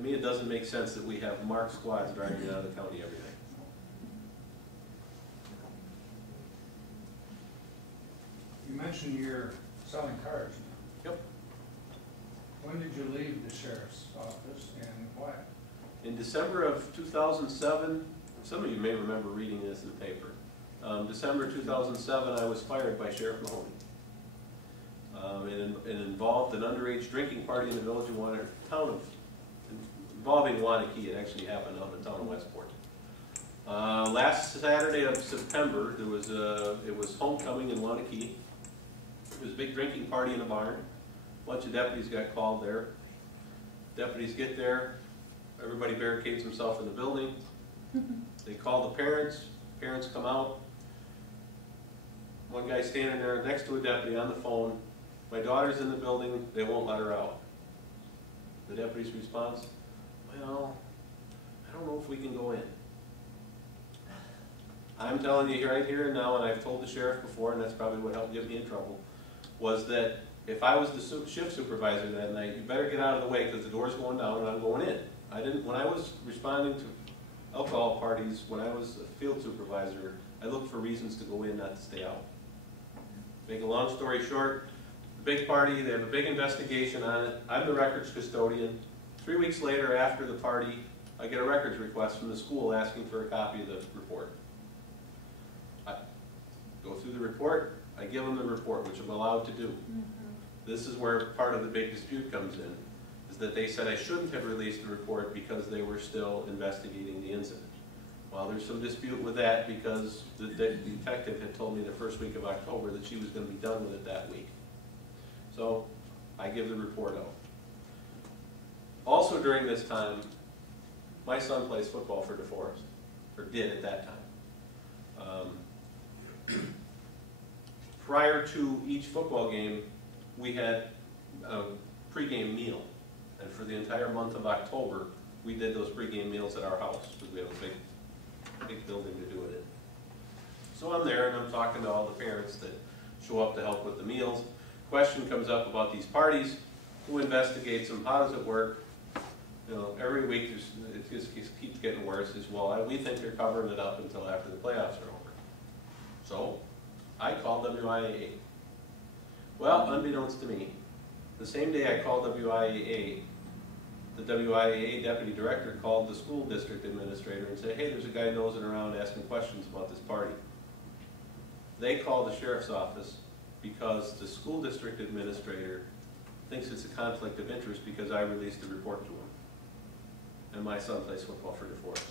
To me, it doesn't make sense that we have marked squads driving out of the county every day. You mentioned you're selling cars now. Yep. When did you leave the sheriff's office and why? In December of 2007, some of you may remember reading this in the paper. December 2007, I was fired by Sheriff Mahoney. It involved an underage drinking party in the village of involving Wanakee. It actually happened out in the town of Westport. Last Saturday of September, it was homecoming in Wanakee. It was a big drinking party in a barn. A bunch of deputies got called there. Deputies get there. Everybody barricades himself in the building. They call the parents. Parents come out. One guy standing there next to a deputy on the phone. My daughter's in the building. They won't let her out. The deputy's response, well, I don't know if we can go in. I'm telling you right here and now, and I've told the sheriff before, and that's probably what helped get me in trouble, was that if I was the shift supervisor that night, you better get out of the way because the door's going down and I'm going in. When I was responding to alcohol parties, when I was a field supervisor, I looked for reasons to go in, not to stay out. Make a long story short, the big party, they have a big investigation on it. I'm the records custodian. 3 weeks later, after the party, I get a records request from the school asking for a copy of the report. I go through the report, I give them the report, which I'm allowed to do. This is where part of the big dispute comes in, is that they said I shouldn't have released the report because they were still investigating the incident. Well, there's some dispute with that because the detective had told me the first week of October that she was going to be done with it that week. So I give the report out. Also during this time, my son plays football for DeForest, or did at that time. Prior to each football game, we had a pregame meal. And for the entire month of October, we did those pregame meals at our house because we have a big building to do it in. So I'm there and I'm talking to all the parents that show up to help with the meals. Question comes up about these parties. Who investigates them? How does it work? You know, every week it just keeps getting worse. We think they're covering it up until after the playoffs are over. So I called WIAA. Well, unbeknownst to me, the same day I called WIAA, the WIAA deputy director called the school district administrator and said, hey, there's a guy nosing around asking questions about this party. They called the sheriff's office because the school district administrator thinks it's a conflict of interest because I released the report to him. And my son plays football for DeForest.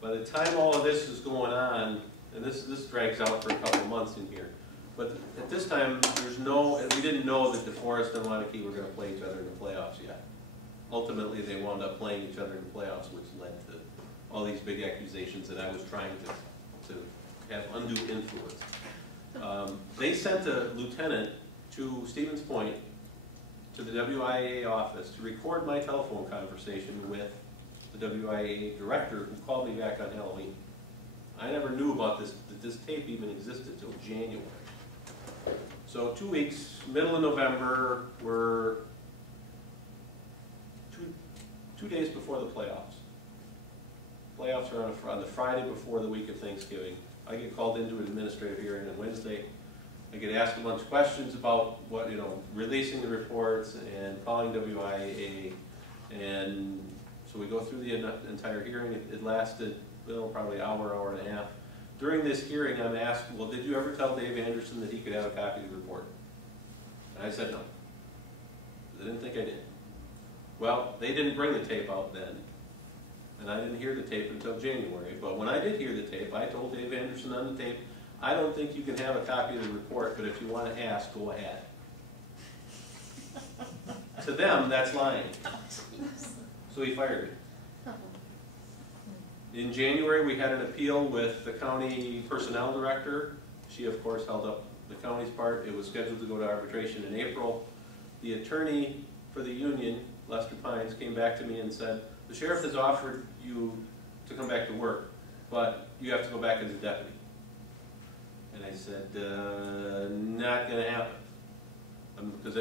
By the time all of this is going on, and this drags out for a couple of months in here, but at this time, we didn't know that DeForest and Wanakee were going to play each other in the playoffs yet. Ultimately, they wound up playing each other in the playoffs, which led to all these big accusations that I was trying to have undue influence. They sent a lieutenant to Stevens Point, to the WIAA office, to record my telephone conversation with the WIAA director who called me back on Halloween. I never knew about that this tape even existed until January. So 2 weeks, middle of November, we're two days before the playoffs. Playoffs are on the Friday before the week of Thanksgiving. I get called into an administrative hearing on Wednesday. I get asked a bunch of questions about releasing the reports and calling WIAA, and so we go through the entire hearing. It lasted probably an hour and a half. During this hearing, I'm asked, well, did you ever tell Dave Anderson that he could have a copy of the report? And I said no. I didn't think I did. Well, they didn't bring the tape out then, and I didn't hear the tape until January. But when I did hear the tape, I told Dave Anderson on the tape, I don't think you can have a copy of the report, but if you want to ask, go ahead. To them, that's lying. So he fired me. In January, we had an appeal with the county personnel director. She, of course, held up the county's part. It was scheduled to go to arbitration in April. The attorney for the union, Lester Pines, came back to me and said, the sheriff has offered you to come back to work, but you have to go back as a deputy. And I said, not going to happen. Because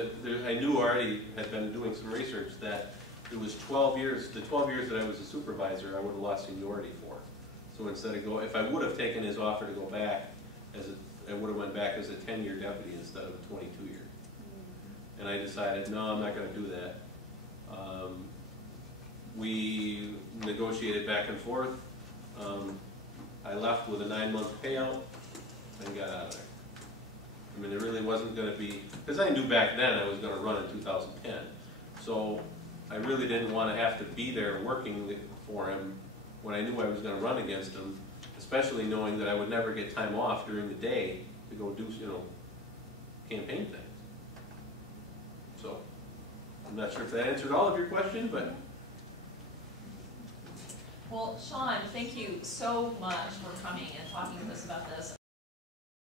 I knew already, had been doing some research, that it was 12 years, the 12 years that I was a supervisor, I would have lost seniority for. So instead of if I would have taken his offer to go back, I would have went back as a 10-year deputy instead of a 22-year. And I decided, no, I'm not going to do that. We negotiated back and forth. I left with a 9-month payout and got out of there. I mean, it really wasn't going to be, because I knew back then I was going to run in 2010. So I really didn't want to have to be there working for him when I knew I was going to run against him, especially knowing that I would never get time off during the day to go do, campaign things. So I'm not sure if that answered all of your question, but. Well, Shawn, thank you so much for coming and talking to us about this.